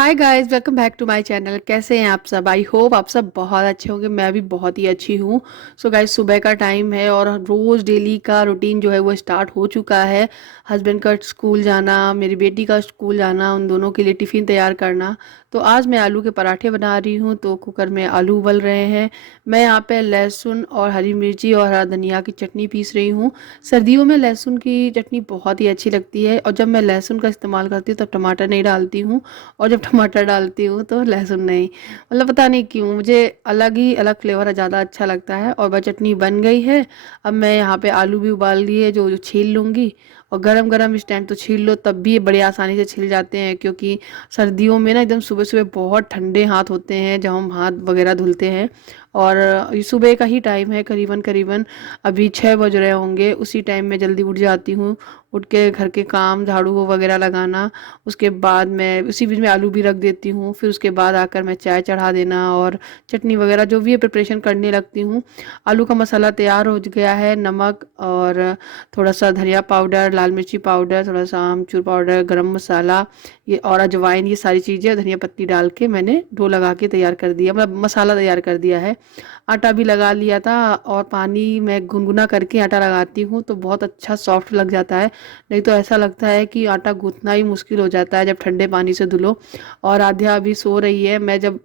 Hi guys, welcome back to my channel. कैसे हैं आप सब? आई होप आप सब बहुत अच्छे होंगे। मैं भी बहुत ही अच्छी हूँ। सो गाइस, सुबह का टाइम है और रोज़ डेली का रूटीन जो है वो स्टार्ट हो चुका है। हस्बैंड का स्कूल जाना, मेरी बेटी का स्कूल जाना, उन दोनों के लिए टिफ़िन तैयार करना। तो आज मैं आलू के पराठे बना रही हूँ। तो कुकर में आलू उबल रहे हैं। मैं यहाँ पे लहसुन और हरी मिर्ची और हरा धनिया की चटनी पीस रही हूँ। सर्दियों में लहसुन की चटनी बहुत ही अच्छी लगती है और जब मैं लहसुन का इस्तेमाल करती हूँ तब टमाटर नहीं डालती हूँ, और जब टमाटर डालती हूँ तो लहसुन नहीं। मतलब पता नहीं क्यों मुझे अलग ही अलग फ्लेवर ज़्यादा अच्छा लगता है। और वह चटनी बन गई है। अब मैं यहाँ पे आलू भी उबाल लिए जो जो छील लूँगी। और गरम गरम इस टाइम तो छील लो तब भी ये बड़े आसानी से छिल जाते हैं, क्योंकि सर्दियों में ना एकदम सुबह सुबह बहुत ठंडे हाथ होते हैं जब हम हाथ वगैरह धुलते हैं। और ये सुबह का ही टाइम है, करीबन करीबन अभी 6 बज रहे होंगे। उसी टाइम में जल्दी उठ जाती हूँ। उठ के घर के काम झाड़ू वगैरह लगाना, उसके बाद मैं उसी बीच में आलू भी रख देती हूँ। फिर उसके बाद आकर मैं चाय चढ़ा देना और चटनी वगैरह जो भी है प्रिपरेशन करने लगती हूँ। आलू का मसाला तैयार हो गया है। नमक और थोड़ा सा धनिया पाउडर, लाल मिर्ची पाउडर, थोड़ा सा आमचूर पाउडर, गरम मसाला, ये और अजवाइन, ये सारी चीज़ें धनिया पत्ती डाल के मैंने डो लगा के तैयार कर दिया, मतलब मसाला तैयार कर दिया है। आटा भी लगा लिया था और पानी मैं गुनगुना करके आटा लगाती हूँ तो बहुत अच्छा सॉफ्ट लग जाता है। नहीं तो ऐसा लगता है कि आटा गूंथना ही मुश्किल हो जाता है जब ठंडे पानी से धुलो। और आध्या अभी सो रही है। मैं जब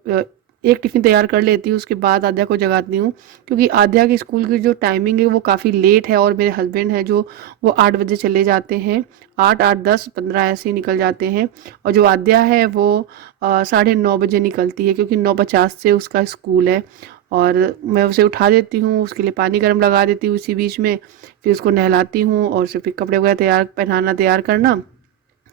एक टिफ़िन तैयार कर लेती हूँ उसके बाद आध्या को जगाती हूँ, क्योंकि आध्या की स्कूल की जो टाइमिंग है वो काफ़ी लेट है। और मेरे हस्बैंड हैं जो वो 8 बजे चले जाते हैं। 8, 8, 10, 15 ऐसे ही निकल जाते हैं। और जो आध्या है वो 9:30 बजे निकलती है, क्योंकि 9:50 से उसका स्कूल है। और मैं उसे उठा देती हूँ, उसके लिए पानी गर्म लगा देती हूँ इसी बीच में। फिर उसको नहलाती हूँ और उसे फिर कपड़े वगैरह तैयार पहनाना तैयार करना।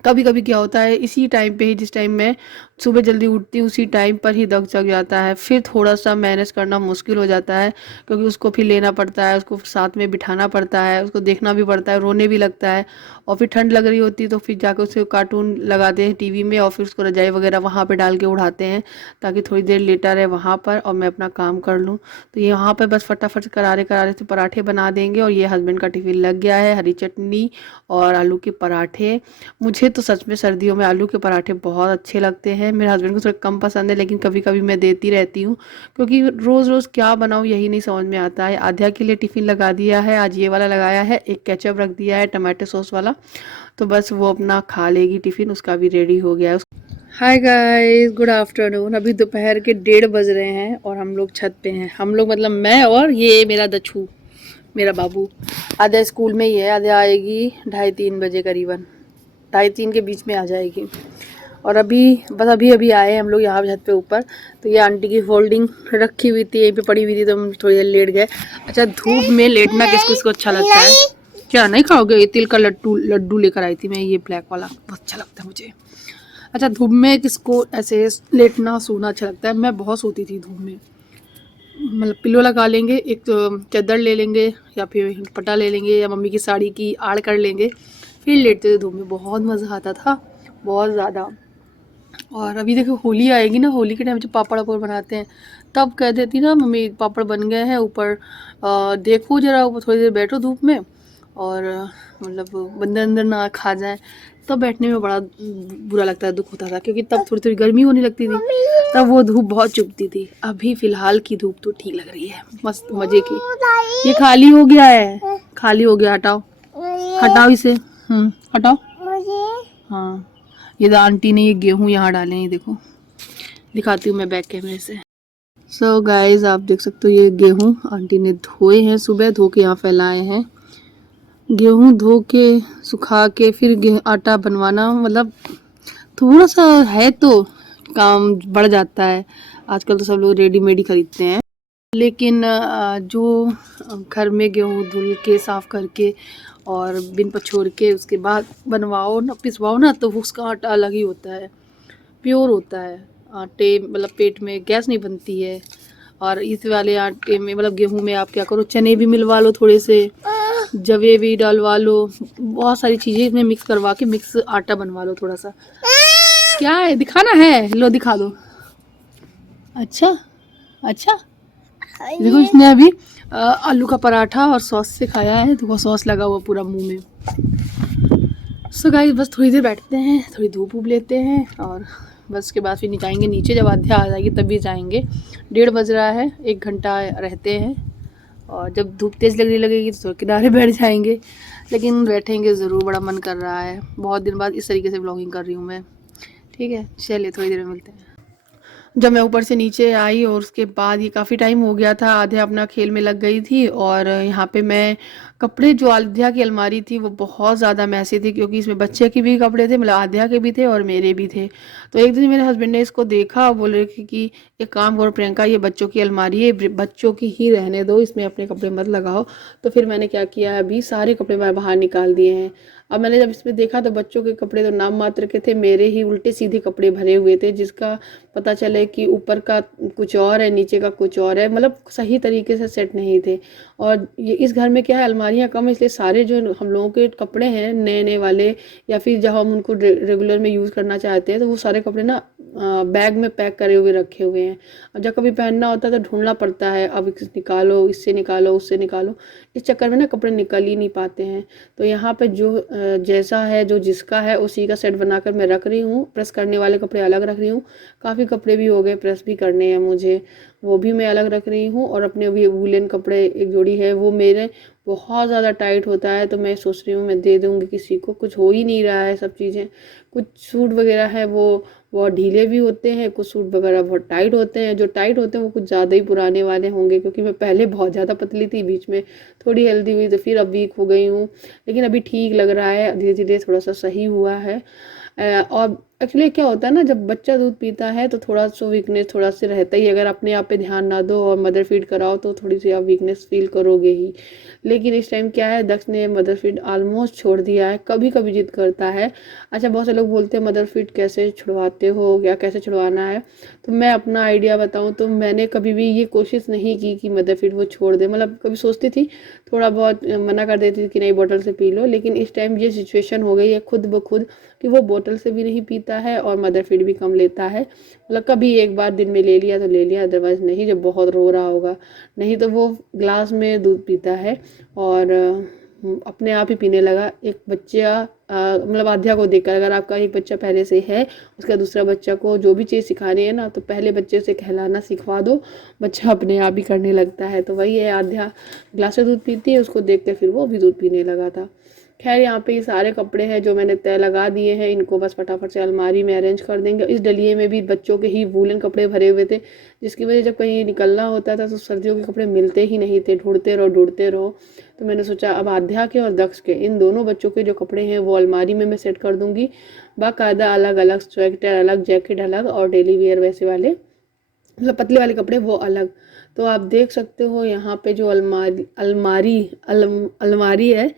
कभी कभी क्या होता है इसी टाइम पे ही, जिस टाइम मैं सुबह जल्दी उठती हूँ उसी टाइम पर ही दग जग जाता है। फिर थोड़ा सा मैनेज करना मुश्किल हो जाता है, क्योंकि उसको फिर लेना पड़ता है, उसको साथ में बिठाना पड़ता है, उसको देखना भी पड़ता है, रोने भी लगता है। और फिर ठंड लग रही होती है तो फिर जाकर उसे कार्टून लगाते हैं टीवी में और फिर उसको रजाई वगैरह वहाँ पर डाल के उड़ाते हैं, ताकि थोड़ी देर लेटा रहे वहाँ पर और मैं अपना काम कर लूँ। तो यहाँ पर बस फटाफट करारे करारे से पराठे बना देंगे। और ये हस्बैंड का टिफ़िन लग गया है, हरी चटनी और आलू के पराठे। मुझे तो सच में सर्दियों में आलू के पराठे बहुत अच्छे लगते हैं। मेरे हस्बैंड को थोड़ा कम पसंद है, लेकिन कभी कभी मैं देती रहती हूँ, क्योंकि रोज़ रोज़ क्या बनाऊँ यही नहीं समझ में आता है। आध्या के लिए टिफ़िन लगा दिया है, आज ये वाला लगाया है, एक केचप रख दिया है टमाटो सॉस वाला। तो बस वो अपना खा लेगी टिफ़िन, उसका भी रेडी हो गया है। Hi guys, good afternoon. अभी दोपहर के 1:30 बज रहे हैं और हम लोग छत पे हैं। हम लोग मतलब मैं और ये मेरा दच्छू, मेरा बाबू। आध्या स्कूल में ही है। आध्या आएगी 2:30-3 बजे करीबन, 2:30-3 के बीच में आ जाएगी। और अभी अभी आए हम लोग यहाँ छत पे ऊपर। तो ये आंटी की फोल्डिंग रखी हुई थी, यहीं पे पड़ी हुई थी, तो हम थोड़ी देर लेट गए। अच्छा, धूप में लेटना किसको किसको अच्छा लगता है? क्या नहीं खाओगे? ये तिल का लड्डू लड्डू लेकर आई थी मैं, ये ब्लैक वाला बहुत अच्छा लगता है मुझे। अच्छा, धूप में किसको ऐसे लेटना सोना अच्छा लगता है? मैं बहुत सोती थी धूप में। मतलब पिलो लगा लेंगे, एक चादर ले लेंगे या फिर पटा ले लेंगे या मम्मी की साड़ी की आड़ कर लेंगे, फिर लेटते थे धूप में। बहुत मज़ा आता था, बहुत ज़्यादा। और अभी देखो होली आएगी ना, होली के टाइम जब पापड़ वापड़ बनाते हैं तब कह देती ना मम्मी पापड़ बन गए हैं ऊपर, देखो ज़रा ऊपर थोड़ी देर बैठो धूप में, और मतलब बंदर अंदर ना खा जाए। तब बैठने में बड़ा बुरा लगता है, दुख होता था, क्योंकि तब थोड़ी थोड़ी गर्मी होने लगती थी, तब वो धूप बहुत चुभती थी। अभी फ़िलहाल की धूप तो ठीक लग रही है, मस्त मज़े की। ये खाली हो गया है, खाली हो गया, हटाओ हटाओ इसे, हटाओ। हाँ, ये आंटी ने ये गेहूँ यहाँ डाले हैं, देखो दिखाती हूँ मैं बैक कैमरे से। सो गाइज, आप देख सकते हो ये गेहूँ आंटी ने धोए हैं, सुबह धो के यहाँ फैलाए हैं। गेहूँ धो के सुखा के फिर आटा बनवाना, मतलब थोड़ा सा है तो काम बढ़ जाता है। आजकल तो सब लोग रेडीमेड ही खरीदते हैं, लेकिन जो घर में गेहूँ धुल के साफ करके और बिन पछोड़ के उसके बाद बनवाओ ना, पिसवाओ ना, तो उसका आटा अलग ही होता है, प्योर होता है। आटे मतलब पेट में गैस नहीं बनती है। और इस वाले आटे में मतलब गेहूं में आप क्या करो, चने भी मिलवा लो, थोड़े से जवे भी डलवा लो, बहुत सारी चीज़ें इसमें मिक्स करवा के मिक्स आटा बनवा लो थोड़ा सा। क्या है, दिखाना है? लो दिखा दो। अच्छा अच्छा, देखो इसने अभी आलू का पराठा और सॉस से खाया है, देखो सॉस लगा हुआ पूरा मुंह में। सो गाइस, बस थोड़ी देर बैठते हैं, थोड़ी धूप ऊप लेते हैं और बस के बाद फिर जाएंगे नीचे, जब आध्या आ जाएगी तभी जाएंगे। 1:30 बज रहा है, 1 घंटा रहते हैं, और जब धूप तेज़ लगने लगेगी तो किनारे बैठ जाएंगे, लेकिन बैठेंगे ज़रूर। बड़ा मन कर रहा है, बहुत दिन बाद इस तरीके से व्लॉगिंग कर रही हूँ मैं। ठीक है, चलिए थोड़ी देर में मिलते हैं। जब मैं ऊपर से नीचे आई और उसके बाद ये काफ़ी टाइम हो गया था, आध्या अपना खेल में लग गई थी, और यहाँ पे मैं कपड़े, जो आध्या की अलमारी थी वो बहुत ज़्यादा मैसी थी, क्योंकि इसमें बच्चे के भी कपड़े थे, मतलब आध्या के भी थे और मेरे भी थे। तो एक दिन मेरे हस्बैंड ने इसको देखा, बोल रहे कि एक काम करो प्रियंका, ये बच्चों की अलमारी है, बच्चों की ही रहने दो, इसमें अपने कपड़े मत लगाओ। तो फिर मैंने क्या किया, अभी सारे कपड़े मैं बाहर निकाल दिए हैं। अब मैंने जब इसमें देखा तो बच्चों के कपड़े तो नाम मात्र के थे, मेरे ही उल्टे सीधे कपड़े भरे हुए थे, जिसका पता चले कि ऊपर का कुछ और है, नीचे का कुछ और है, मतलब सही तरीके से सेट नहीं थे। और ये इस घर में क्या है, अलमारियाँ कम है, इसलिए सारे जो हम लोगों के कपड़े हैं नए नए वाले, या फिर जब हम उनको रेगुलर में यूज़ करना चाहते हैं, तो वो सारे कपड़े ना बैग में पैक करे हुए रखे हुए हैं। और जब कभी पहनना होता है तो ढूंढना पड़ता है, अब निकालो, इससे निकालो, उससे निकालो, इस चक्कर में ना कपड़े निकल ही नहीं पाते हैं। तो यहाँ पे जो जैसा है, जो जिसका है उसी का सेट बनाकर मैं रख रही हूँ। प्रेस करने वाले कपड़े अलग रख रही हूँ, काफ़ी कपड़े भी हो गए, प्रेस भी करने हैं मुझे, वो भी मैं अलग रख रही हूँ। और अपने भी वूलन कपड़े एक जोड़ी है, वो मेरे बहुत ज़्यादा टाइट होता है, तो मैं सोच रही हूँ मैं दे दूँगी किसी को, कुछ हो ही नहीं रहा है सब चीज़ें। कुछ सूट वगैरह है वो बहुत ढीले भी होते हैं, कुछ सूट वगैरह बहुत टाइट होते हैं। जो टाइट होते हैं वो कुछ ज़्यादा ही पुराने वाले होंगे, क्योंकि मैं पहले बहुत ज़्यादा पतली थी, बीच में थोड़ी हेल्दी हुई, तो फिर अब वीक हो गई हूँ। लेकिन अभी ठीक लग रहा है, धीरे धीरे थोड़ा सा सही हुआ है। और एक्चुअली क्या होता है ना, जब बच्चा दूध पीता है तो थोड़ा सा वीकनेस थोड़ा सा रहता ही, अगर अपने आप पे ध्यान ना दो और मदर फीड कराओ तो थोड़ी सी आप वीकनेस फील करोगे ही। लेकिन इस टाइम क्या है, दक्ष ने मदर फीड ऑलमोस्ट छोड़ दिया है, कभी कभी जिद करता है। अच्छा, बहुत से लोग बोलते हैं मदर फीड कैसे छुड़वाते हो, या कैसे छुड़वाना है, तो मैं अपना आइडिया बताऊँ तो मैंने कभी भी ये कोशिश नहीं की कि मदर फीड वो छोड़ दे। मतलब कभी सोचती थी, थोड़ा बहुत मना कर देती थी कि नहीं बोतल से पी लो, लेकिन इस टाइम ये सिचुएशन हो गई है खुद ब खुद कि वो बोतल से भी नहीं पीता है और मदर फीड भी कम लेता है। मतलब कभी एक बार दिन में ले लिया तो ले लिया, अदरवाइज़ नहीं, जब बहुत रो रहा होगा। नहीं तो वो ग्लास में दूध पीता है और अपने आप ही पीने लगा। एक बच्चा मतलब आध्या को देखकर, अगर आपका एक बच्चा पहले से है, उसका दूसरा बच्चा को जो भी चीज़ सिखानी है ना, तो पहले बच्चे से कहलाना सिखवा दो, बच्चा अपने आप ही करने लगता है। तो वही है, आध्या ग्लास में दूध पीती है, उसको देख कर फिर वो भी दूध पीने लगा था। खैर, यहाँ पे ये सारे कपड़े हैं जो मैंने तय लगा दिए हैं, इनको बस फटाफट से अलमारी में अरेंज कर देंगे। इस डलिए में भी बच्चों के ही वूलन कपड़े भरे हुए थे, जिसकी वजह जब कहीं निकलना होता था तो सर्दियों के कपड़े मिलते ही नहीं थे, ढूंढते रहो ढूंढते रहो। तो मैंने सोचा अब आध्या के और दक्ष के, इन दोनों बच्चों के जो कपड़े हैं वो अलमारी में मैं सेट कर दूँगी, बाकायदा अलग अलग, स्वेटर अलग, जैकेट अलग, और डेली वेयर वैसे वाले, मतलब पतले वाले कपड़े वो अलग। तो आप देख सकते हो यहाँ पे जो अलमारी है,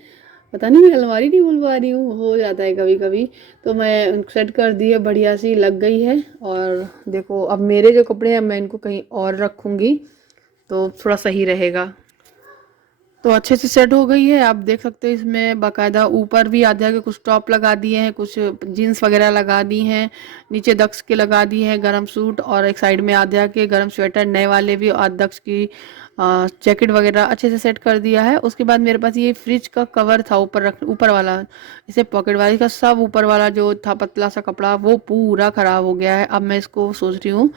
पता नहीं मैं अलमारी नहीं बोल पा रही हूँ, हो जाता है कभी कभी, तो मैं सेट कर दी है, बढ़िया सी लग गई है। और देखो अब मेरे जो कपड़े हैं मैं इनको कहीं और रखूँगी तो थोड़ा सही रहेगा। तो अच्छे से सेट हो गई है, आप देख सकते हो। इसमें बाकायदा ऊपर भी आध्या के कुछ टॉप लगा दिए हैं, कुछ जीन्स वगैरह लगा दी हैं, नीचे दक्ष के लगा दिए हैं गरम सूट, और एक साइड में आध्या के गरम स्वेटर नए वाले भी, और दक्ष की जैकेट वगैरह अच्छे से सेट कर दिया है। उसके बाद मेरे पास ये फ्रिज का कवर था, ऊपर वाला, इसे पॉकेट वाली का, सब ऊपर वाला जो था पतला सा कपड़ा वो पूरा ख़राब हो गया है। अब मैं इसको सोच रही हूँ,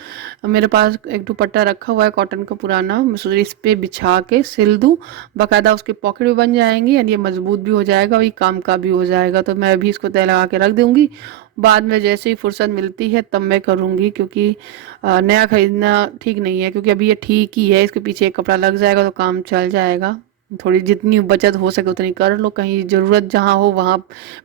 मेरे पास एक दुपट्टा रखा हुआ है कॉटन का पुराना, मैं सोच रही इस पर बिछा के सिल दूँ, बाकायदा उसके पॉकेट भी बन जाएंगी, यानी ये मजबूत भी हो जाएगा, वही काम का भी हो जाएगा। तो मैं अभी इसको तय लगा के रख दूँगी, बाद में जैसे ही फुर्सत मिलती है तब मैं करूँगी, क्योंकि नया खरीदना ठीक नहीं है, क्योंकि अभी ये ठीक ही है, इसके पीछे एक कपड़ा लग जाएगा तो काम चल जाएगा। थोड़ी जितनी बचत हो सके उतनी कर लो, कहीं ज़रूरत जहाँ हो वहाँ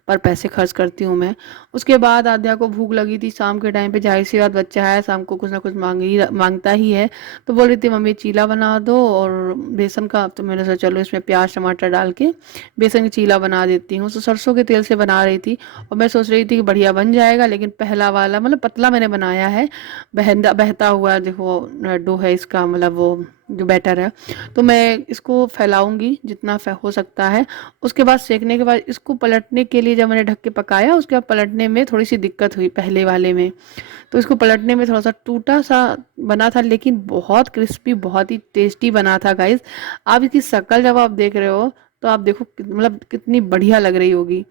पर पैसे खर्च करती हूँ मैं। उसके बाद आध्या को भूख लगी थी शाम के टाइम पे, जाहिर सी बात बच्चा है, शाम को कुछ ना कुछ मांगता ही है। तो बोल रही थी मम्मी चीला बना दो और बेसन का, तो मैंने सोचा चलो इसमें प्याज टमाटर डाल के बेसन की चीला बना देती हूँ। तो सरसों के तेल से बना रही थी, और मैं सोच रही थी कि बढ़िया बन जाएगा, लेकिन पहला वाला मतलब पतला मैंने बनाया है, बहता हुआ देखो डो है इसका, मतलब वो जो बैटर है। तो मैं इसको फैलाऊंगी जितना हो सकता है। उसके बाद सेकने के बाद इसको पलटने के लिए, जब मैंने ढक के पकाया उसके बाद पलटने में थोड़ी सी दिक्कत हुई पहले वाले में, तो इसको पलटने में थोड़ा सा टूटा सा बना था, लेकिन बहुत क्रिस्पी, बहुत ही टेस्टी बना था गाइस। आप इसकी शक्ल जब आप देख रहे हो तो आप देखो मतलब कितनी बढ़िया लग रही होगी।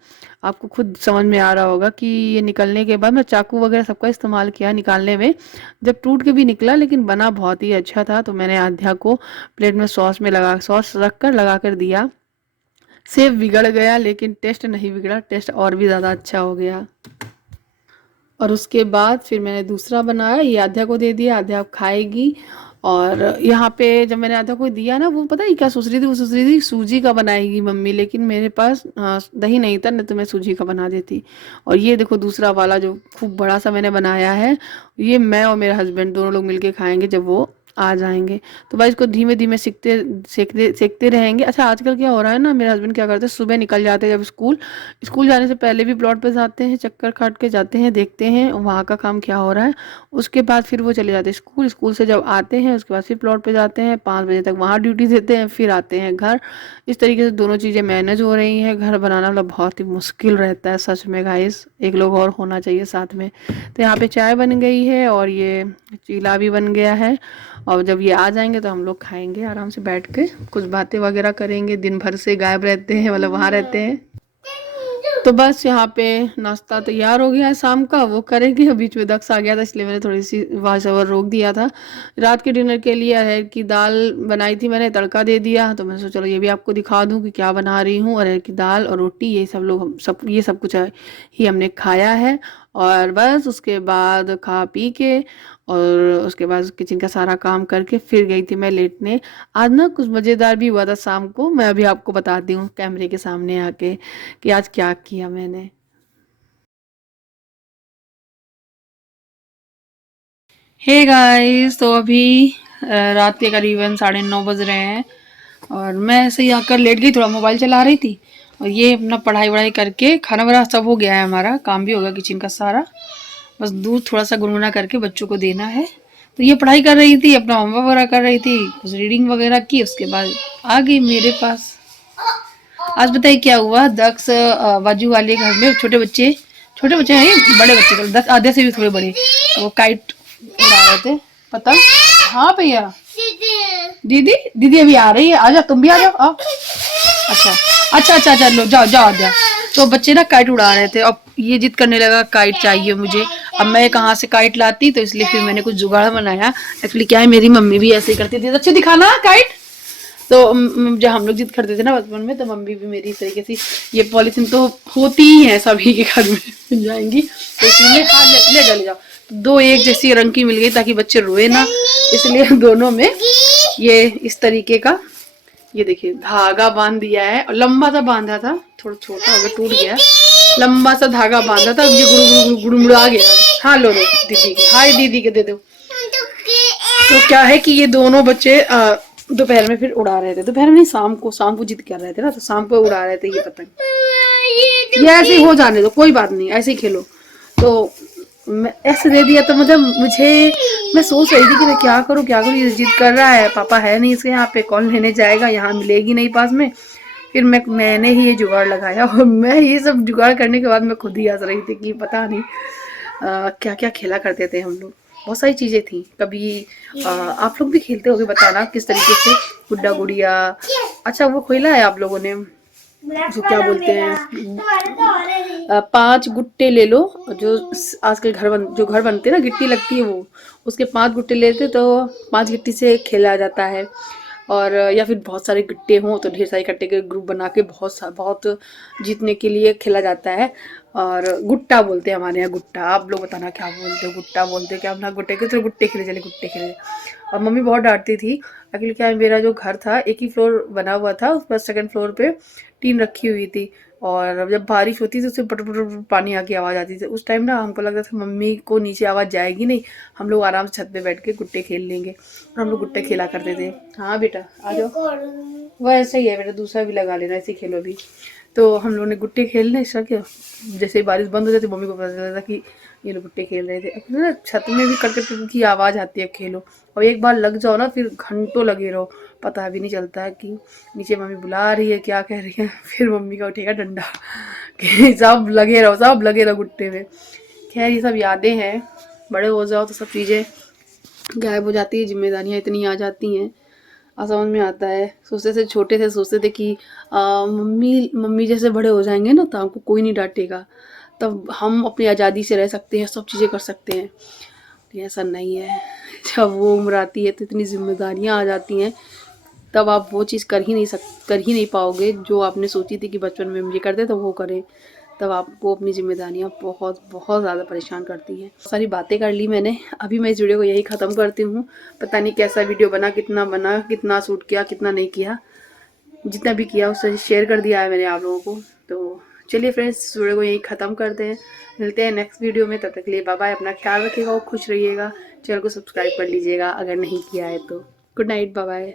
आपको खुद समझ में आ रहा होगा कि ये निकलने के बाद मैं चाकू वगैरह सबका इस्तेमाल किया निकालने में, जब टूट के भी निकला लेकिन बना बहुत ही अच्छा था। तो मैंने आध्या को प्लेट में सॉस रख कर लगा कर दिया। सेब बिगड़ गया लेकिन टेस्ट नहीं बिगड़ा, टेस्ट और भी ज़्यादा अच्छा हो गया। और उसके बाद फिर मैंने दूसरा बनाया, ये आध्या को दे दिया, आध्या अब खाएगी। और यहाँ पे जब मैंने आध्या को दिया ना, वो पता है क्या सोच रही थी, वो सोच रही थी सूजी का बनाएगी मम्मी, लेकिन मेरे पास दही नहीं था, नहीं तो मैं सूजी का बना देती। और ये देखो दूसरा वाला जो खूब बड़ा सा मैंने बनाया है, ये मैं और मेरा हस्बैंड दोनों लोग मिलके खाएंगे जब वो आ जाएंगे। तो भाई इसको धीमे धीमे सेकते रहेंगे। अच्छा आजकल क्या हो रहा है ना, मेरे हस्बैंड क्या करते हैं, सुबह निकल जाते हैं जब स्कूल स्कूल जाने से पहले भी प्लॉट पे जाते हैं, चक्कर काट के जाते हैं, देखते हैं वहाँ का काम क्या हो रहा है। उसके बाद फिर वो चले जाते हैं स्कूल, स्कूल से जब आते हैं उसके बाद फिर प्लॉट पे जाते हैं, 5 बजे तक वहाँ ड्यूटी देते हैं, फिर आते हैं घर। इस तरीके से दोनों चीज़ें मैनेज हो रही हैं। घर बनाना मतलब बहुत ही मुश्किल रहता है सच में गाइस, एक लोग और होना चाहिए साथ में। तो यहाँ पे चाय बन गई है और ये चीला भी बन गया है। और जब ये आ जाएंगे तो हम लोग खाएंगे आराम से बैठ के, कुछ बातें वगैरह करेंगे, दिन भर से गायब रहते हैं मतलब वहाँ रहते हैं। तो बस यहाँ पे नाश्ता तैयार हो गया है शाम का, वो करेंगे। बीच में दक्ष आ गया था इसलिए मैंने थोड़ी सी वॉइस ओवर रोक दिया था। रात के डिनर के लिए अरहर की दाल बनाई थी मैंने, तड़का दे दिया, तो मैंने सोचा चलो ये भी आपको दिखा दूं कि क्या बना रही हूँ। अरहर की दाल और रोटी, ये सब लोग सब ये सब कुछ ही हमने खाया है। और बस उसके बाद खा पी के और उसके बाद किचन का सारा काम करके फिर गई थी मैं लेटने। आज ना कुछ मज़ेदार भी हुआ था शाम को, मैं अभी आपको बताती हूँ कैमरे के सामने आके कि आज क्या किया मैंने। हे गाइस, तो अभी रात के करीबन 9:30 बज रहे हैं और मैं ऐसे ही आकर लेट गई, थोड़ा मोबाइल चला रही थी। और ये अपना पढ़ाई वढ़ाई करके खाना वाना सब हो गया है, हमारा काम भी हो गया किचन का सारा। बस दूध थोड़ा सा गुनगुना करके बच्चों को देना है। तो ये पढ़ाई कर रही थी, अपना होमवर्क वगैरह कर रही थी, कुछ रीडिंग वगैरह की, उसके बाद आ गई मेरे पास। आज बताइए क्या हुआ, दक्ष बाजू वाले घर में छोटे बच्चे हैं, बड़े बच्चे तो दक्ष आधे से भी थोड़े बड़े, वो काइट उड़ा रहे थे। पता, हाँ भैया, दीदी दीदी अभी आ रही है, आ जाओ तुम भी आ जाओ, आओ। अच्छा अच्छा अच्छा अच्छा, लो जाओ जाओ आ जाओ। तो बच्चे ना काइट उड़ा रहे थे, अब ये जिद करने लगा काइट चाहिए मुझे। अब मैं कहाँ से काइट लाती, तो इसलिए फिर मैंने कुछ जुगाड़ बनाया। एक्चुअली क्या है, मेरी मम्मी भी ऐसे ही करती थी, अच्छे दिखाना काइट। तो जब हम लोग जिद करते थे ना बचपन में, तो मम्मी भी मेरी इस तरीके से, ये पॉलिथीन तो होती ही है सभी के घर में मिल जाएंगी, तो इसलिए हाँ ले जाओ ले जाओ। दो एक जैसी रंग की मिल गई ताकि बच्चे रोए ना, इसलिए दोनों में ये इस तरीके का, ये देखिए धागा बांध दिया है। और लंबा सा बांधा था, थोड़ा छोटा हो गया टूट गया, लंबा सा धागा बांधा था, ये गुड़गुड़ा गया। हाँ लो लो दीदी के, हाय दीदी के दे दो। तो क्या है कि ये दोनों बच्चे दोपहर में फिर उड़ा रहे थे, दोपहर में नहीं, शाम को जिद कर रहे थे ना, तो शाम को उड़ा रहे थे ये पतंग। ये ऐसे ही हो जाने दो, कोई बात नहीं, ऐसे ही खेलो। तो मैं ऐसे दे दिया, तो मतलब मुझे, मैं सोच रही थी कि मैं क्या करूँ क्या करूँ, ये जिद कर रहा है, पापा है नहीं इसके यहाँ पे, कौन लेने जाएगा, यहाँ मिलेगी नहीं पास में। फिर मैंने ही ये जुगाड़ लगाया, और मैं ये सब जुगाड़ करने के बाद मैं खुद ही हंस रही थी कि पता नहीं क्या क्या खेला करते थे हम लोग। बहुत सारी चीजें थी। कभी आप लोग भी खेलते होगे, बताना किस तरीके से, गुड्डा गुड़िया। अच्छा वो खेला है आप लोगों ने, जो क्या बोलते हैं, 5 गुट्टे ले लो, जो आजकल जो घर बनते हैं ना, गिट्टी लगती है वो, उसके 5 गुट्टे लेते तो 5 गिट्टी से खेला जाता है। और या फिर बहुत सारे गिट्टे हों तो ढेर सारे इकट्ठे के ग्रुप बना के बहुत जीतने के लिए खेला जाता है। और गुट्टा बोलते हैं हमारे यहाँ, गुट्टा। आप लोग बताना क्या बोलते हो, गुट्टा बोलते हो क्या अपना, गुट्टे के, तो गुट्टे खेले चले, गुट्टे खेले। और मम्मी बहुत डांटती थी। एक्चुअली क्या है, मेरा जो घर था एक ही फ्लोर बना हुआ था, उस पर सेकंड फ्लोर पे टीन रखी हुई थी। और जब बारिश होती थी तो उससे पटर पटर पानी आके आवाज़ आती थी। उस टाइम ना हमको लगता था मम्मी को नीचे आवाज़ जाएगी नहीं, हम लोग आराम से छत पे बैठ के गुट्टे खेल लेंगे। और हम लोग गुट्टे खेला करते थे। हाँ बेटा आ जाओ, वो ऐसे ही है बेटा, दूसरा भी लगा लेना, ऐसे खेलो भी। तो हम लोगों ने गुट्टे खेलने स्टार्ट किया। जैसे ही बारिश बंद हो जाती, मम्मी को पता चलता था कि ये लोग गुट्टे खेल रहे थे। ना छत में भी कट की आवाज़ आती है, खेलो। और एक बार लग जाओ ना, फिर घंटों लगे रहो, पता भी नहीं चलता है कि नीचे मम्मी बुला रही है, क्या कह रही है। फिर मम्मी का उठेगा डंडा कि सब लगे रहो गुट्टे में। खैर ये सब यादें हैं, बड़े हो जाओ तो सब चीज़ें गायब हो जाती है, जिम्मेदारियाँ इतनी आ जाती हैं। समझ में आता है। सोचते थे, छोटे थे सोचते थे कि मम्मी मम्मी जैसे बड़े हो जाएंगे ना तो हमको कोई नहीं डांटेगा, तब हम अपनी आज़ादी से रह सकते हैं, सब चीज़ें कर सकते हैं। लेकिन ऐसा नहीं है। जब वो उम्र आती है तो इतनी जिम्मेदारियाँ आ जाती हैं, तब आप वो चीज़ कर ही नहीं पाओगे जो आपने सोची थी कि बचपन में हम ये करते तो वो करें। तब आपको अपनी ज़िम्मेदारियाँ बहुत बहुत ज़्यादा परेशान करती हैं। सारी बातें कर ली मैंने, अभी मैं इस वीडियो को यही ख़त्म करती हूँ। पता नहीं कैसा वीडियो बना, कितना शूट किया, कितना नहीं किया। जितना भी किया उससे शेयर कर दिया है मैंने आप लोगों को। तो चलिए फ्रेंड्स, इस वीडियो को यही ख़त्म करते हैं। मिलते हैं नेक्स्ट वीडियो में, तब तक के लिए बाय बाय। अपना ख्याल रखिएगा और खुश रहिएगा। चैनल को सब्सक्राइब कर लीजिएगा अगर नहीं किया है तो। Good night, bye bye.